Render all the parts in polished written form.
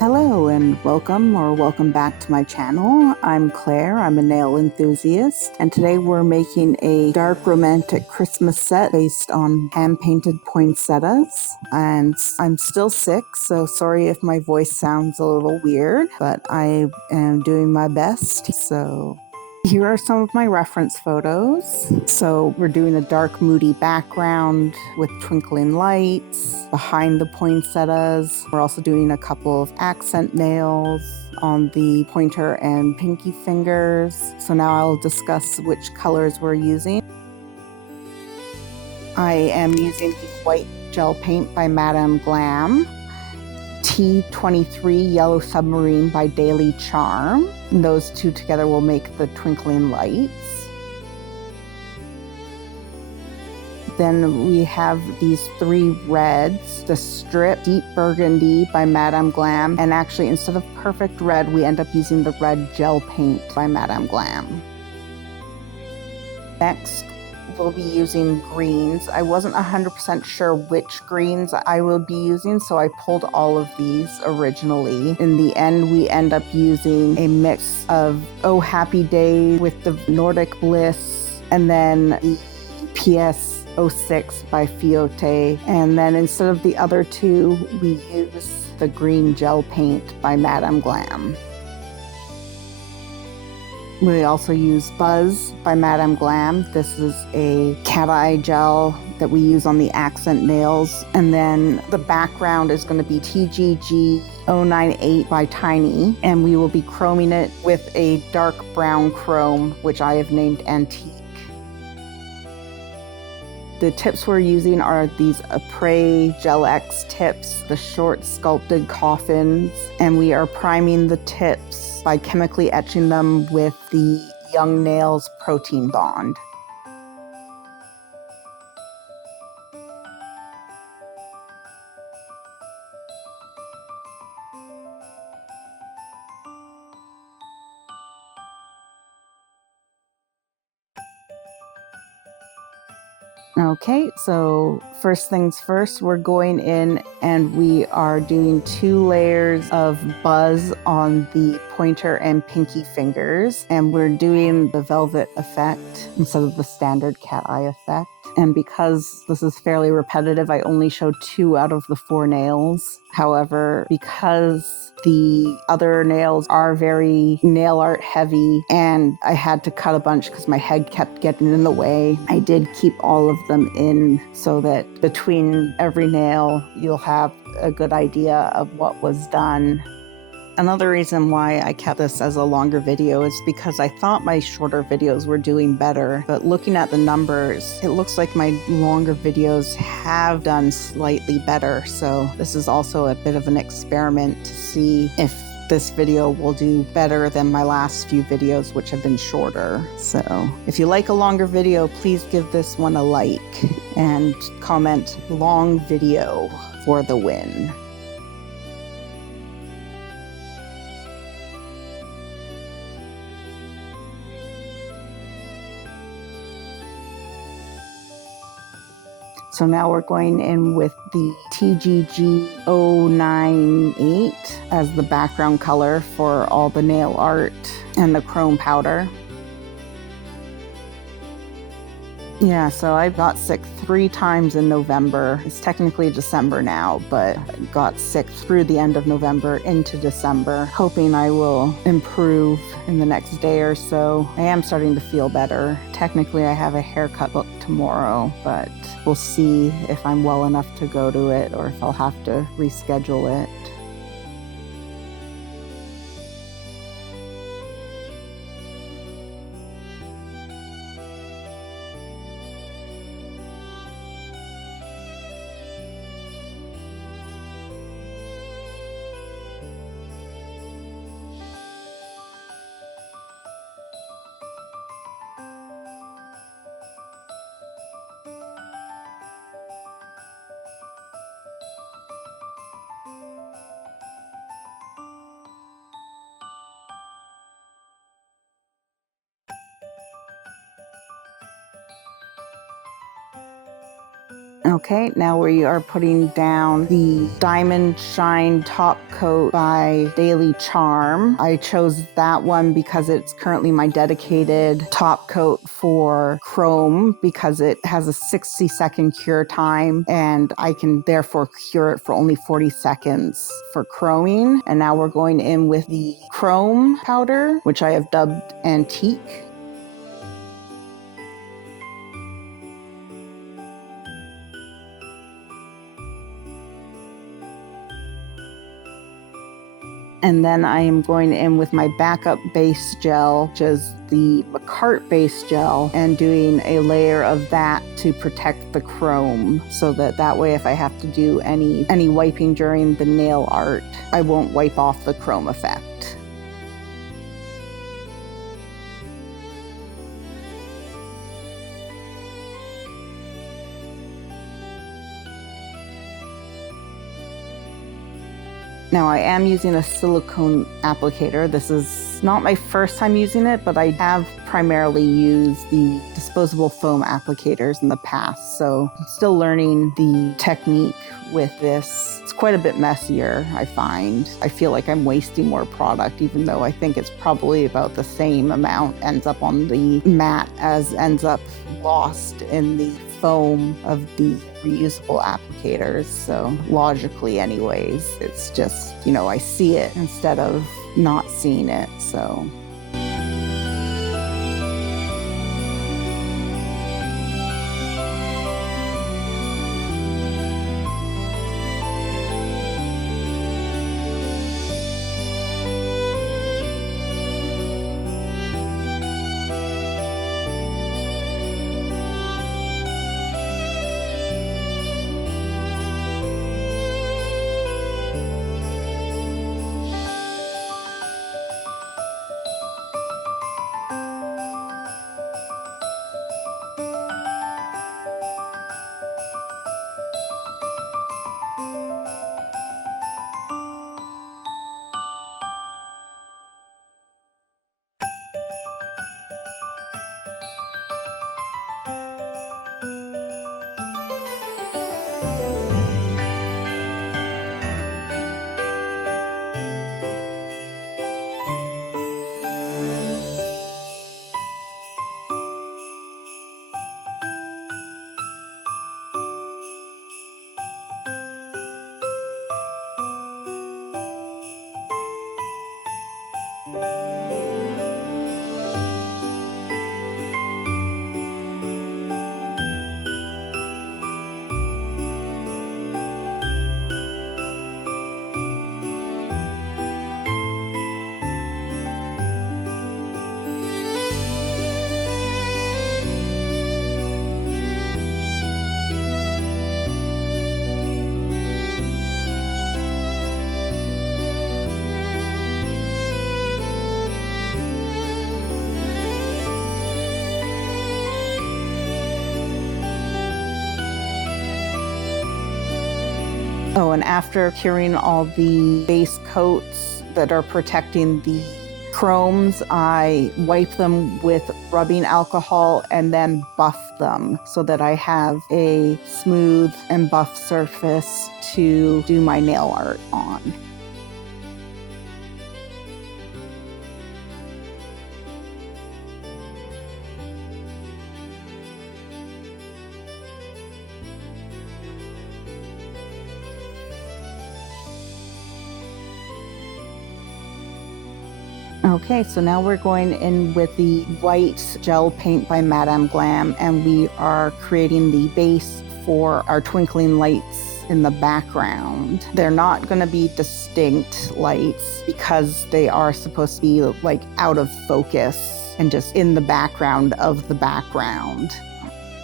Hello and welcome back to my channel. I'm Claire, I'm a nail enthusiast, and today we're making a dark romantic Christmas set based on hand-painted poinsettias. And I'm still sick, so sorry if my voice sounds a little weird, but I am doing my best. So here are some of my reference photos. So we're doing a dark, moody background with twinkling lights behind the poinsettias. We're also doing a couple of accent nails on the pointer and pinky fingers. So now I'll discuss which colors we're using. I am using the white gel paint by Madame Glam, T23 Yellow Submarine by Daily Charm. And those two together will make the twinkling lights. Then we have these three reds, the Strip Deep Burgundy by Madame Glam, and actually instead of perfect red, we end up using the red gel paint by Madame Glam. Next, we'll be using greens. I wasn't 100% sure which greens I will be using, so I pulled all of these originally. In the end, we end up using a mix of Oh Happy Day with the Nordic Bliss, and then the PS06 by Fiote. And then instead of the other two, we use the green gel paint by Madame Glam. We also use Buzz by Madame Glam. This is a cat eye gel that we use on the accent nails. And then the background is going to be TGG 098 by Tiny. And we will be chroming it with a dark brown chrome, which I have named Antique. The tips we're using are these Apres Gel X tips, the short sculpted coffins, and we are priming the tips by chemically etching them with the Young Nails Protein Bond. Okay, so first things first, we're going in and we are doing 2 layers of Buzz on the pointer and pinky fingers, and we're doing the velvet effect instead of the standard cat eye effect. And because this is fairly repetitive, I only showed 2 out of the 4 nails. However, because the other nails are very nail art heavy and I had to cut a bunch because my head kept getting in the way, I did keep all of them in so that between every nail you'll have a good idea of what was done. Another reason why I kept this as a longer video is because I thought my shorter videos were doing better, but looking at the numbers, it looks like my longer videos have done slightly better. So this is also a bit of an experiment to see if this video will do better than my last few videos, which have been shorter. So if you like a longer video, please give this one a like and comment long video for the win. So now we're going in with the TGG 098 as the background color for all the nail art and the chrome powder. Yeah, so I got sick 3 times in November. It's technically December now, but I got sick through the end of November into December, hoping I will improve in the next day or so. I am starting to feel better. Technically, I have a haircut booked tomorrow, but we'll see if I'm well enough to go to it or if I'll have to reschedule it. Okay, now we are putting down the Diamond Shine Top Coat by Daily Charm. I chose that one because it's currently my dedicated top coat for chrome, because it has a 60-second cure time and I can therefore cure it for only 40 seconds for chroming. And now we're going in with the chrome powder, which I have dubbed Antique. And then I am going in with my backup base gel, which is the McCart base gel, and doing a layer of that to protect the chrome, so that way if I have to do any wiping during the nail art, I won't wipe off the chrome effect. Now I am using a silicone applicator. This is not my first time using it, but I have primarily used the disposable foam applicators in the past. So I'm still learning the technique with this. It's quite a bit messier, I find. I feel like I'm wasting more product, even though I think it's probably about the same amount ends up on the mat as ends up lost in the foam of the reusable applicators. So logically anyways, it's just, I see it instead of not seeing it. So oh, and after curing all the base coats that are protecting the chromes, I wipe them with rubbing alcohol and then buff them so that I have a smooth and buff surface to do my nail art on. Okay, so now we're going in with the white gel paint by Madame Glam, and we are creating the base for our twinkling lights in the background. They're not going to be distinct lights because they are supposed to be like out of focus and just in the background of the background.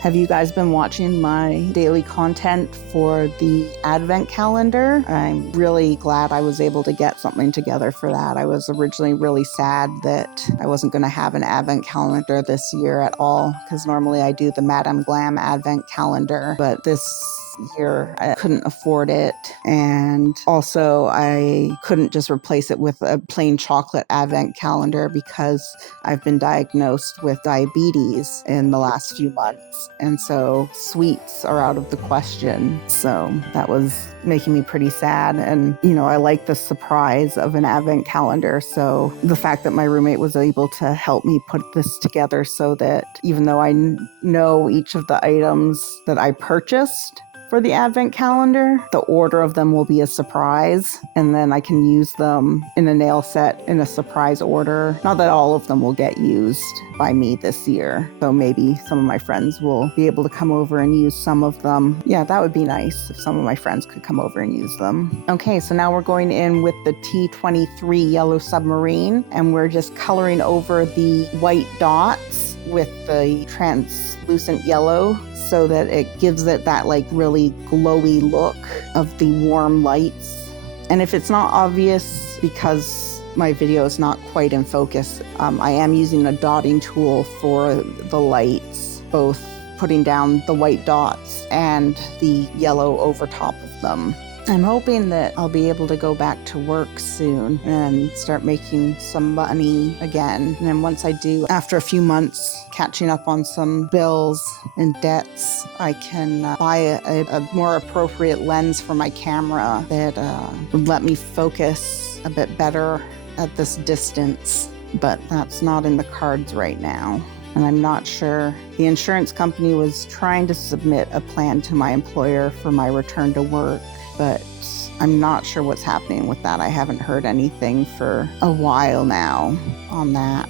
Have you guys been watching my daily content for the advent calendar? I'm really glad I was able to get something together for that. I was originally really sad that I wasn't going to have an advent calendar this year at all, because normally I do the Madame Glam advent calendar, but this year. I couldn't afford it. And also I couldn't just replace it with a plain chocolate advent calendar because I've been diagnosed with diabetes in the last few months. And so sweets are out of the question. So that was making me pretty sad. And, I like the surprise of an advent calendar. So the fact that my roommate was able to help me put this together so that even though I know each of the items that I purchased for the advent calendar, the order of them will be a surprise, and then I can use them in a nail set in a surprise order. Not that all of them will get used by me this year, so maybe some of my friends will be able to come over and use some of them. Yeah, that would be nice if some of my friends could come over and use them. Okay, so now we're going in with the T23 Yellow Submarine, and we're just coloring over the white dots with the translucent yellow so that it gives it that really glowy look of the warm lights. And if it's not obvious because my video is not quite in focus, I am using a dotting tool for the lights, both putting down the white dots and the yellow over top of them. I'm hoping that I'll be able to go back to work soon and start making some money again. And then once I do, after a few months catching up on some bills and debts, I can buy a more appropriate lens for my camera that would let me focus a bit better at this distance. But that's not in the cards right now. And I'm not sure. The insurance company was trying to submit a plan to my employer for my return to work, but I'm not sure what's happening with that. I haven't heard anything for a while now on that.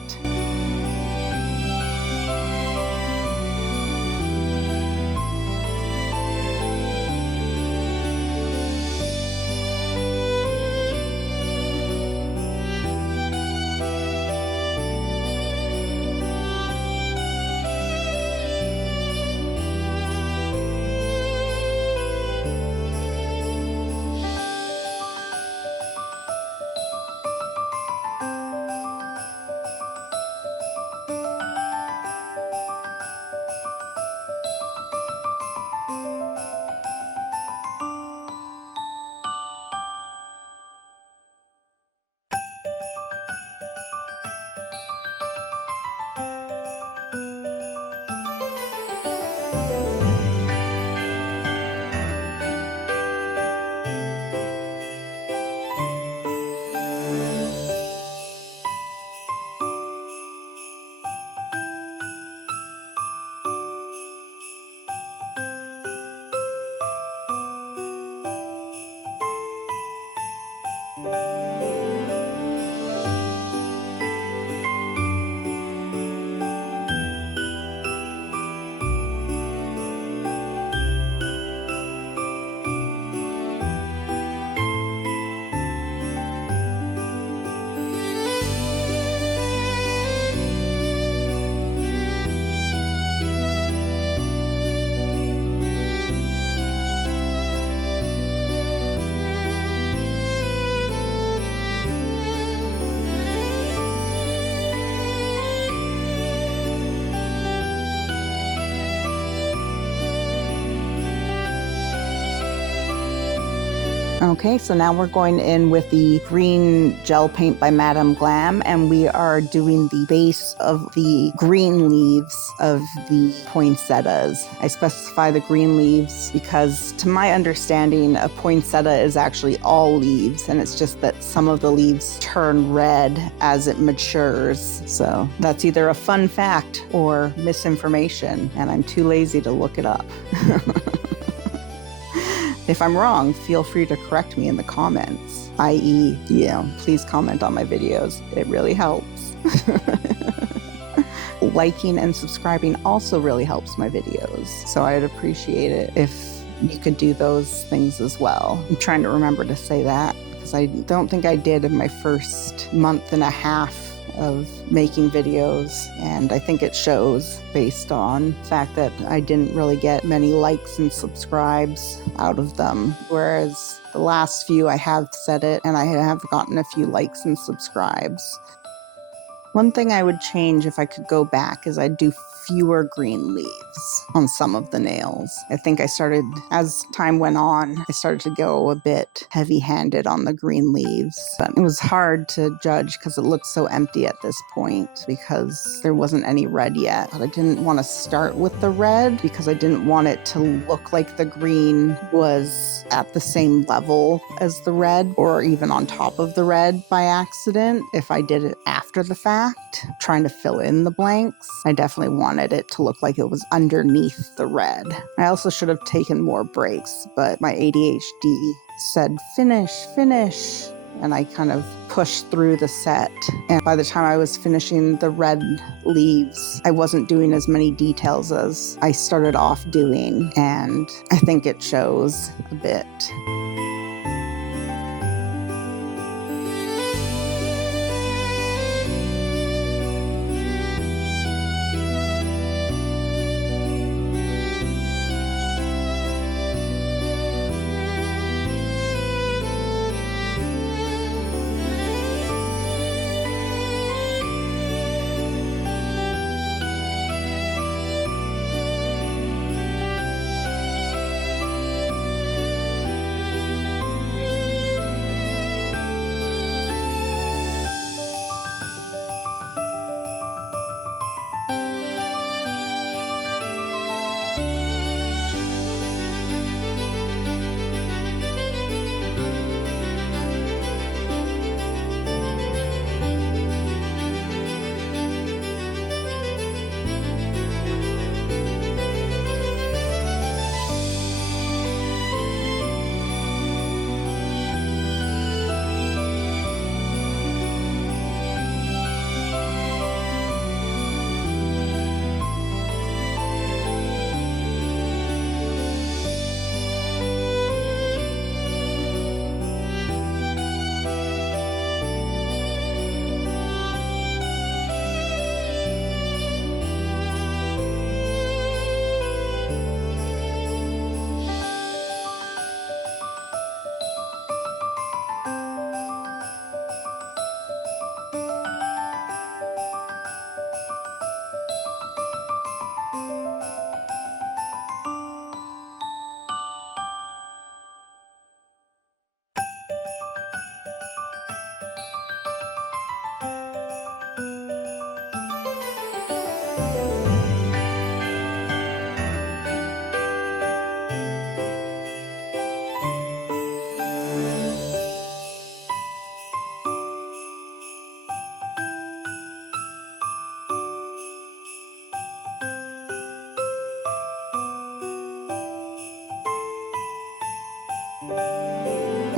Okay, so now we're going in with the green gel paint by Madame Glam, and we are doing the base of the green leaves of the poinsettias. I specify the green leaves because, to my understanding, a poinsettia is actually all leaves, and it's just that some of the leaves turn red as it matures. So that's either a fun fact or misinformation, and I'm too lazy to look it up. If I'm wrong, feel free to correct me in the comments, i.e., please comment on my videos. It really helps. Liking and subscribing also really helps my videos, so I'd appreciate it if you could do those things as well. I'm trying to remember to say that because I don't think I did in my first month and a half of making videos, and I think it shows based on the fact that I didn't really get many likes and subscribes out of them, whereas the last few I have said it and I have gotten a few likes and subscribes. One thing I would change if I could go back is I'd do fewer green leaves on some of the nails. I think as time went on, I started to go a bit heavy-handed on the green leaves. But it was hard to judge because it looked so empty at this point because there wasn't any red yet. But I didn't want to start with the red because I didn't want it to look like the green was at the same level as the red or even on top of the red by accident if I did it after the fact, trying to fill in the blanks. I definitely wanted it to look like it was underneath the red. I also should have taken more breaks, but my ADHD said, finish, finish. And I kind of pushed through the set. And by the time I was finishing the red leaves, I wasn't doing as many details as I started off doing. And I think it shows a bit.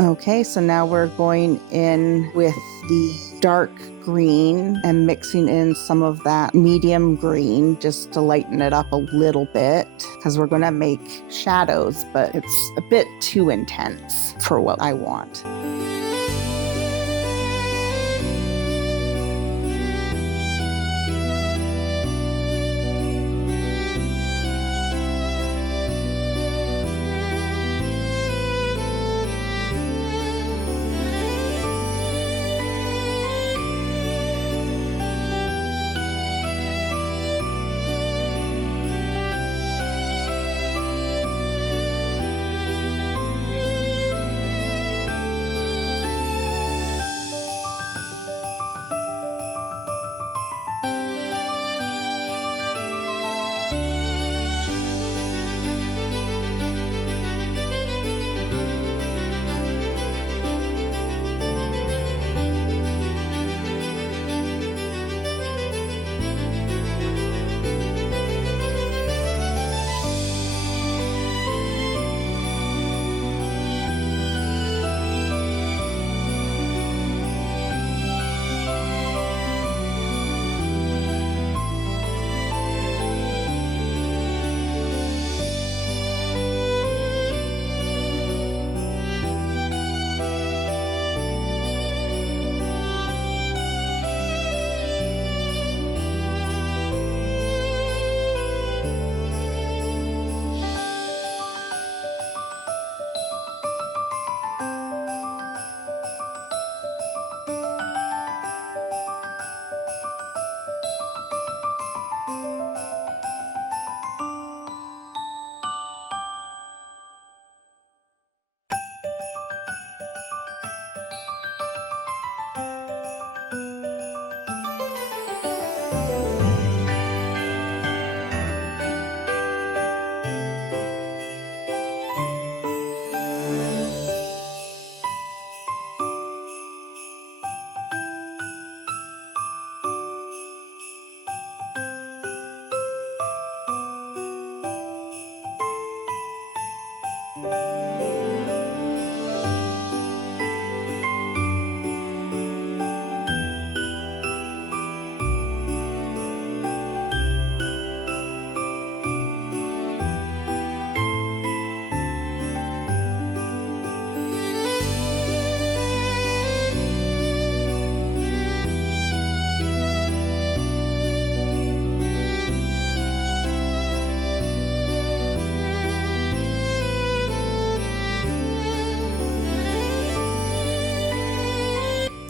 Okay, so now we're going in with the dark green and mixing in some of that medium green just to lighten it up a little bit because we're going to make shadows, but it's a bit too intense for what I want.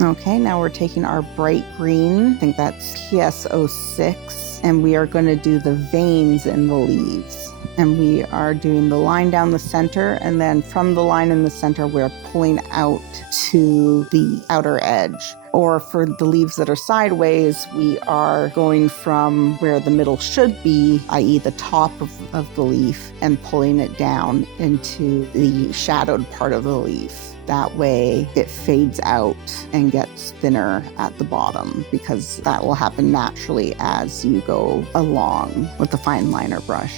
Okay, now we're taking our bright green, I think that's PSO6, and we are going to do the veins in the leaves. And we are doing the line down the center, and then from the line in the center, we're pulling out to the outer edge. Or for the leaves that are sideways, we are going from where the middle should be, i.e. the top of the leaf, and pulling it down into the shadowed part of the leaf. That way it fades out and gets thinner at the bottom, because that will happen naturally as you go along with the fine liner brush.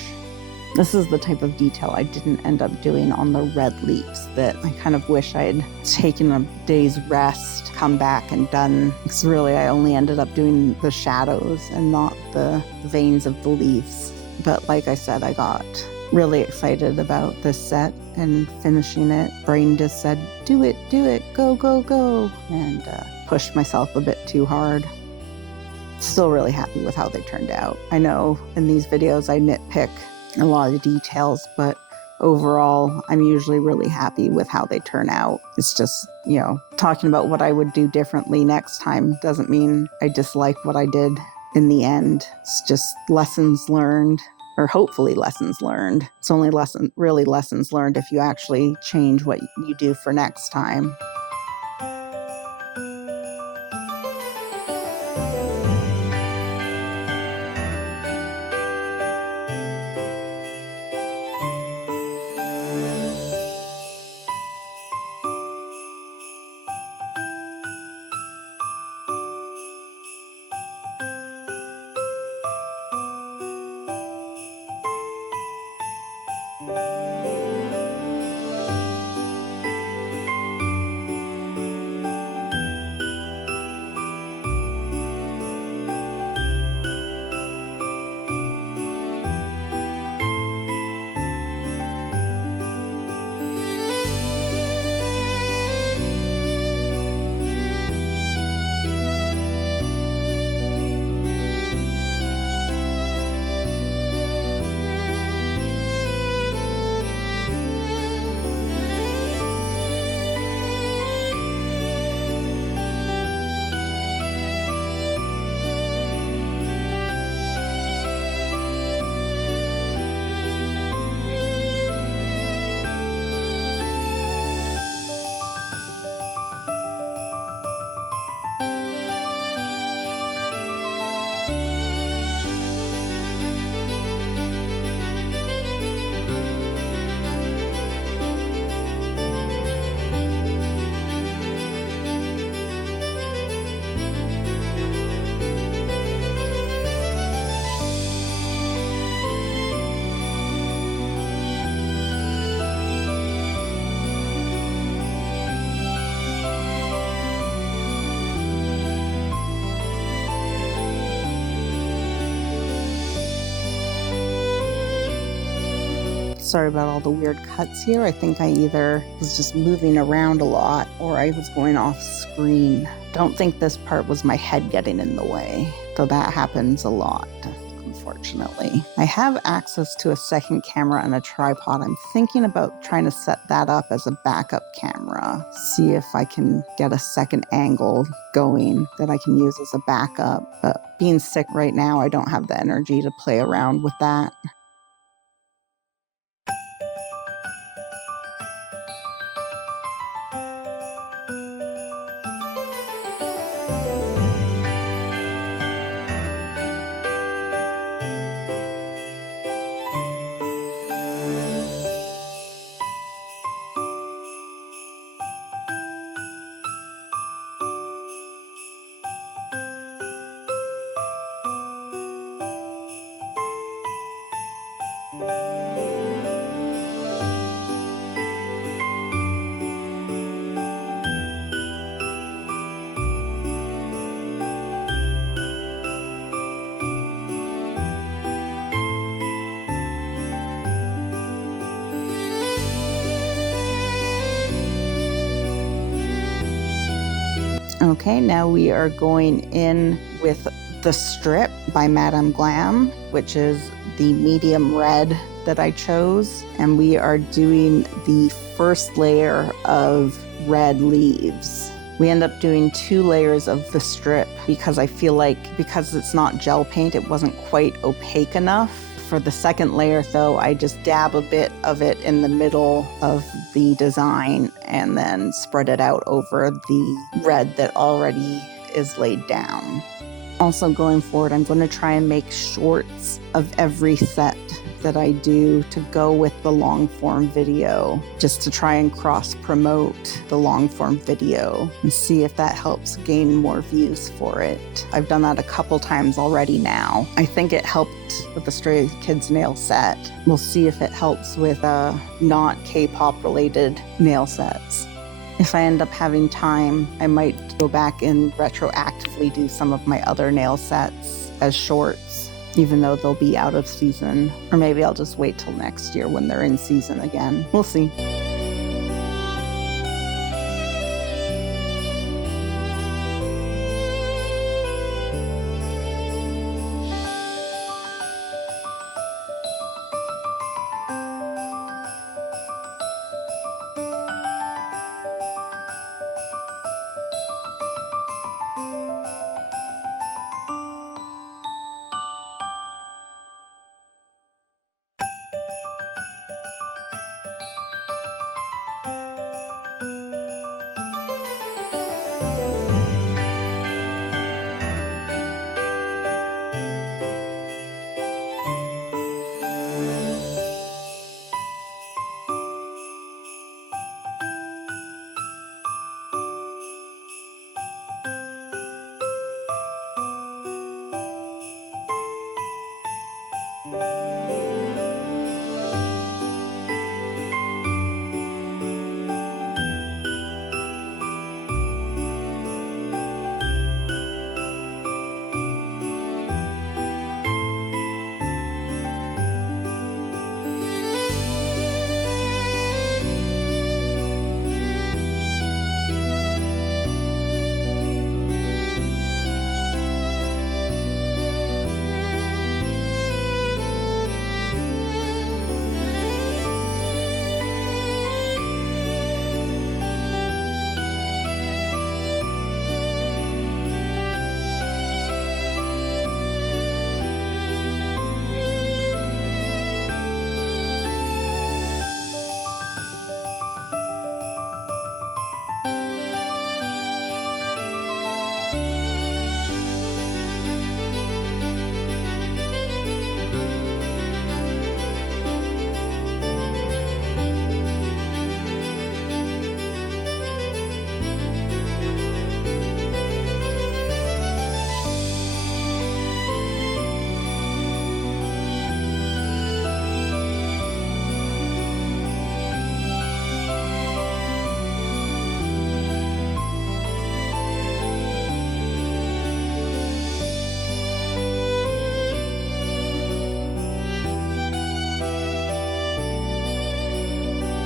This is the type of detail I didn't end up doing on the red leaves that I kind of wish I had taken a day's rest, come back and done. Because really I only ended up doing the shadows and not the veins of the leaves. But like I said, I got really excited about this set and finishing it. Brain just said, do it, go, go, go, and pushed myself a bit too hard. Still really happy with how they turned out. I know in these videos I nitpick a lot of details, but overall I'm usually really happy with how they turn out. It's just, talking about what I would do differently next time doesn't mean I dislike what I did in the end. It's just lessons learned. Or hopefully lessons learned. It's only really lessons learned if you actually change what you do for next time. Sorry about all the weird cuts here. I think I either was just moving around a lot or I was going off screen. Don't think this part was my head getting in the way, though that happens a lot, unfortunately. I have access to a second camera and a tripod. I'm thinking about trying to set that up as a backup camera. See if I can get a second angle going that I can use as a backup. But being sick right now, I don't have the energy to play around with that. Okay, now we are going in with the strip by Madame Glam, which is the medium red that I chose. And we are doing the first layer of red leaves. We end up doing 2 layers of the strip because I feel like because it's not gel paint, it wasn't quite opaque enough. For the second layer though, I just dab a bit of it in the middle of the design and then spread it out over the red that already is laid down. Also going forward, I'm going to try and make shorts of every set that I do to go with the long form video, just to try and cross promote the long form video and see if that helps gain more views for it. I've done that a couple times already now. I think it helped with the Stray Kids nail set. We'll see if it helps with not K-pop related nail sets. If I end up having time, I might go back and retroactively do some of my other nail sets as shorts, even though they'll be out of season. Or maybe I'll just wait till next year when they're in season again. We'll see.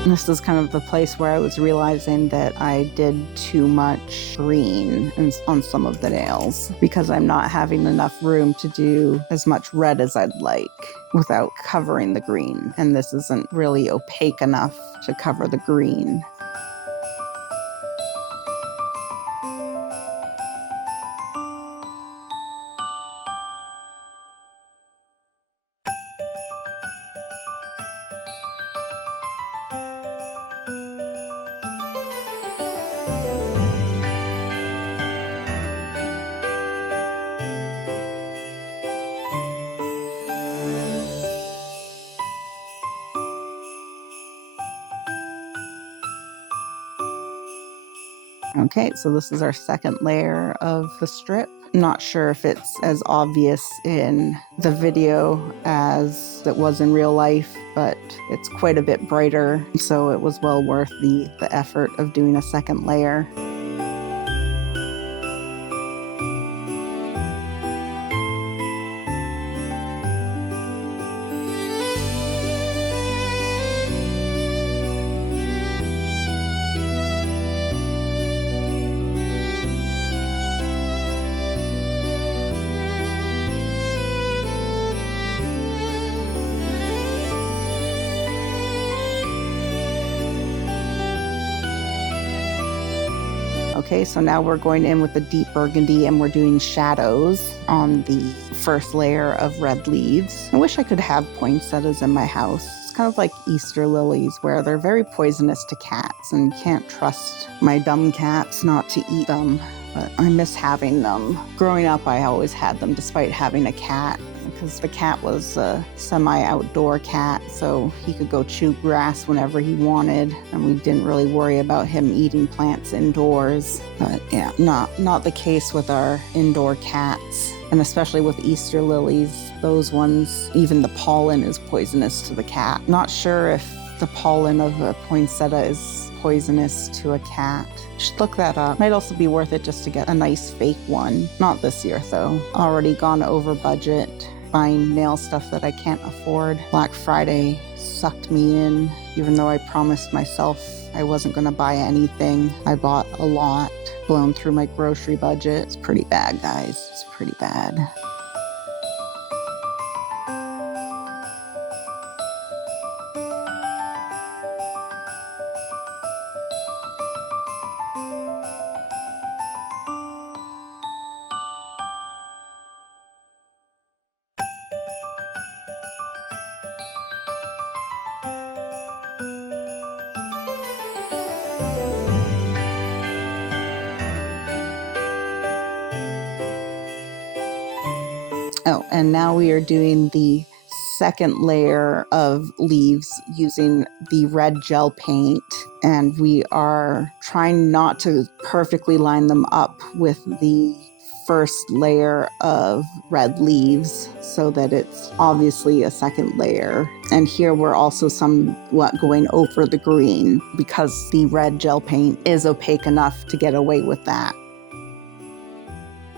This is kind of the place where I was realizing that I did too much green on some of the nails because I'm not having enough room to do as much red as I'd like without covering the green. And this isn't really opaque enough to cover the green. Okay, so this is our second layer of the strip. Not sure if it's as obvious in the video as it was in real life, but it's quite a bit brighter, so it was well worth the effort of doing a second layer. Okay, so now we're going in with the deep burgundy and we're doing shadows on the first layer of red leaves. I wish I could have poinsettias in my house. It's kind of like Easter lilies where they're very poisonous to cats and you can't trust my dumb cats not to eat them. But I miss having them. Growing up, I always had them despite having a cat, because the cat was a semi-outdoor cat, so he could go chew grass whenever he wanted, and we didn't really worry about him eating plants indoors. But yeah, not the case with our indoor cats, and especially with Easter lilies. Those ones, even the pollen is poisonous to the cat. Not sure if the pollen of a poinsettia is poisonous to a cat. Should look that up. Might also be worth it just to get a nice fake one. Not this year though. Already gone over budget buying nail stuff that I can't afford. Black Friday sucked me in, even though I promised myself I wasn't gonna buy anything. I bought a lot, blown through my grocery budget. It's pretty bad, guys. It's pretty bad. Oh, and now we are doing the second layer of leaves using the red gel paint, and we are trying not to perfectly line them up with the first layer of red leaves so that it's obviously a second layer. And here we're also somewhat going over the green because the red gel paint is opaque enough to get away with that.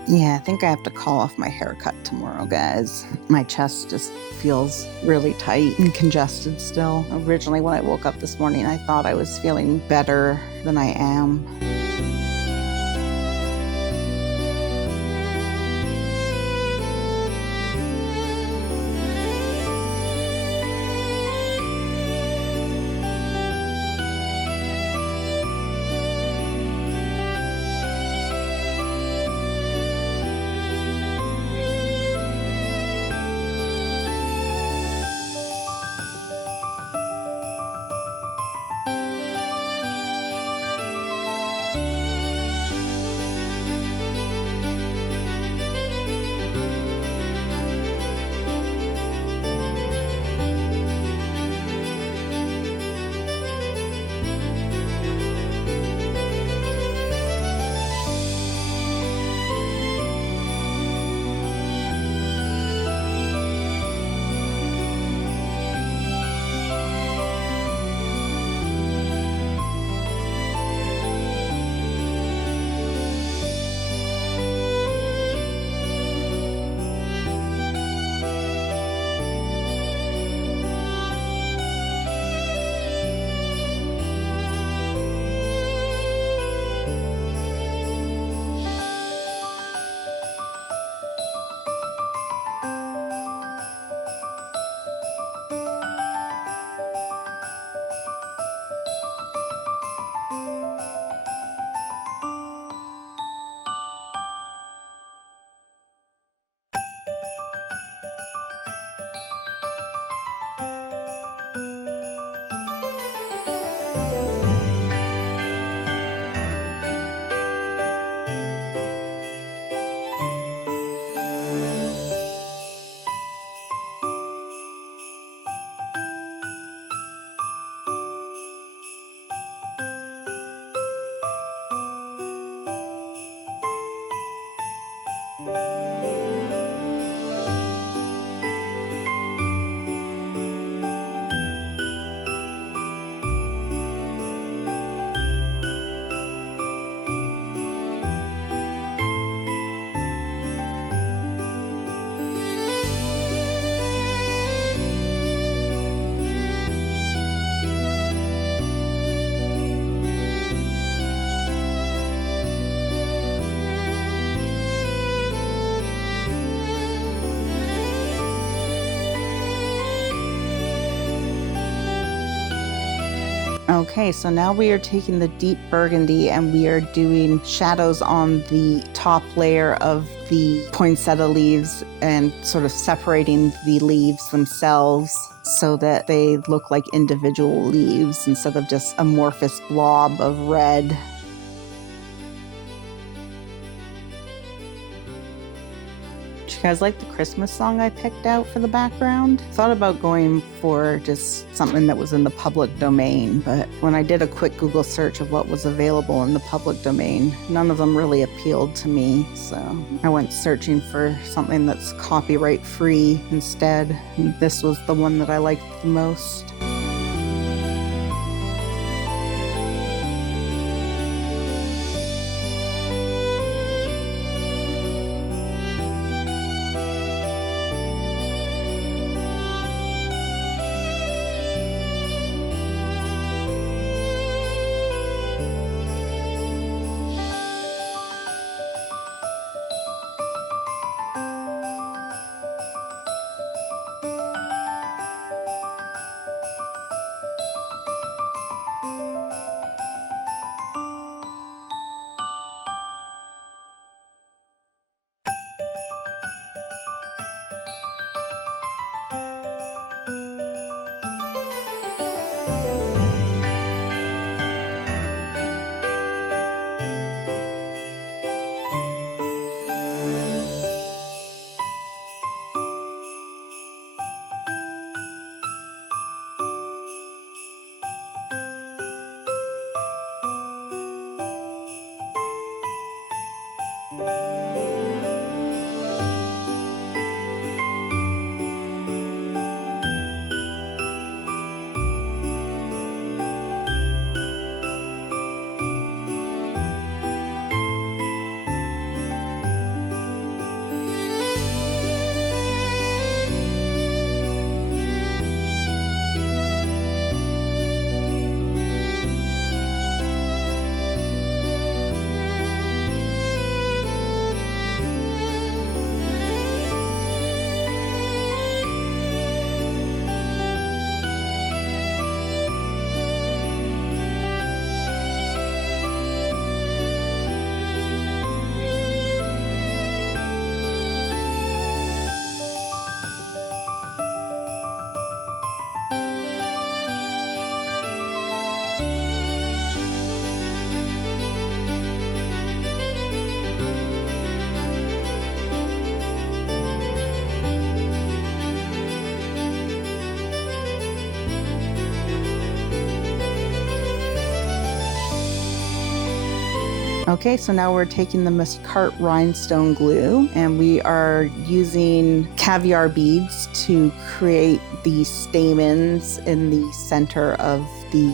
Yeah, I think I have to call off my haircut tomorrow, guys. My chest just feels really tight and congested still. Originally, when I woke up this morning, I thought I was feeling better than I am. Okay, so now we are taking the deep burgundy and we are doing shadows on the top layer of the poinsettia leaves and sort of separating the leaves themselves so that they look like individual leaves instead of just amorphous blob of red. Do you guys like the Christmas song I picked out for the background? Thought about going for just something that was in the public domain, but when I did a quick Google search of what was available in the public domain, none of them really appealed to me. So I went searching for something that's copyright free instead. And this was the one that I liked the most. Okay, so now we're taking the Muscat rhinestone glue and we are using caviar beads to create the stamens in the center of the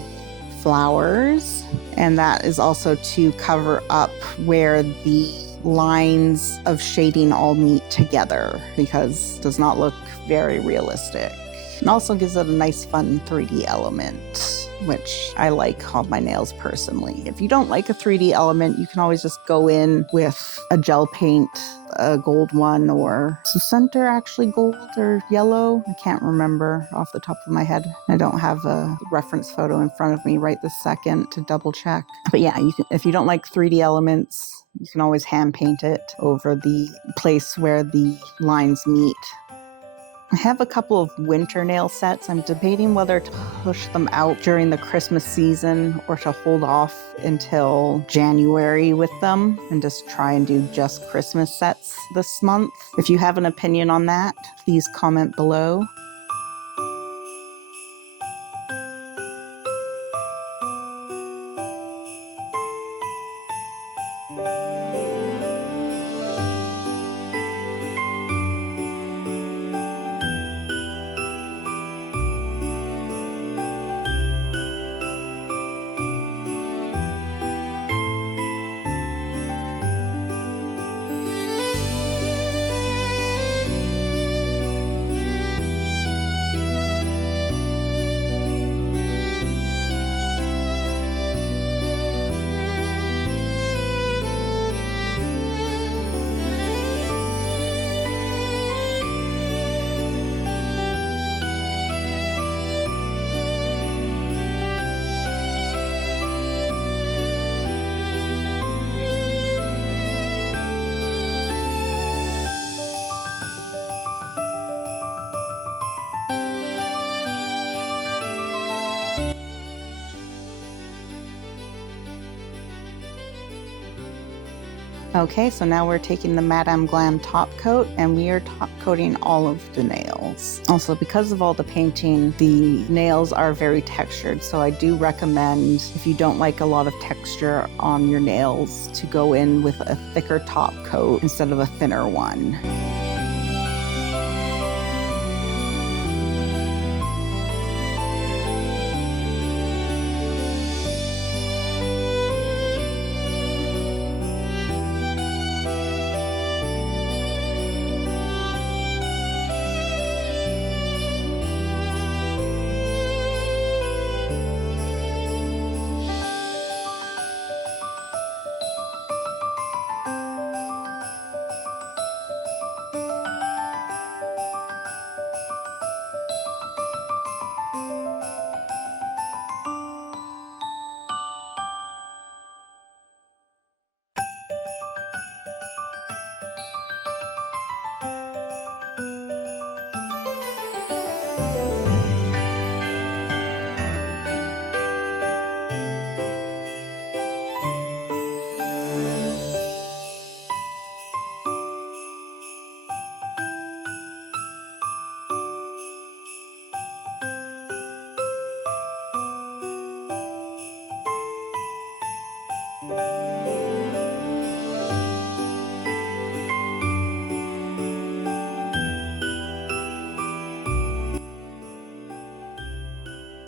flowers. And that is also to cover up where the lines of shading all meet together because it does not look very realistic. And also gives it a nice fun 3D element, which I like on my nails personally. If you don't like a 3D element, you can always just go in with a gel paint, a gold one, or is the center actually gold or yellow? I can't remember off the top of my head. I don't have a reference photo in front of me right this second to double check. But yeah, you can, if you don't like 3D elements, you can always hand paint it over the place where the lines meet. I have a couple of winter nail sets. I'm debating whether to push them out during the Christmas season or to hold off until January with them and just try and do just Christmas sets this month. If you have an opinion on that, please comment below. Okay, so now we're taking the Madame Glam top coat and we are top coating all of the nails. Also, because of all the painting, the nails are very textured, so I do recommend, if you don't like a lot of texture on your nails, to go in with a thicker top coat instead of a thinner one.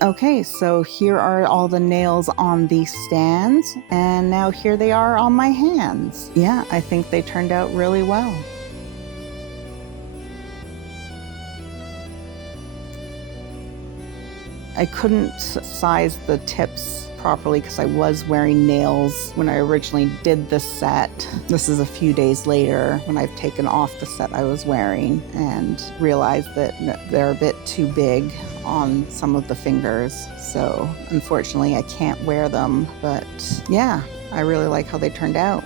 Okay, so here are all the nails on the stands, and now here they are on my hands. Yeah, I think they turned out really well. I couldn't size the tips properly because I was wearing nails when I originally did the set. This is a few days later when I've taken off the set I was wearing and realized that they're a bit too big on some of the fingers. So unfortunately I can't wear them, but yeah, I really like how they turned out.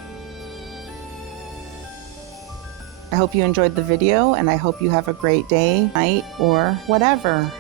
I hope you enjoyed the video and I hope you have a great day, night, or whatever.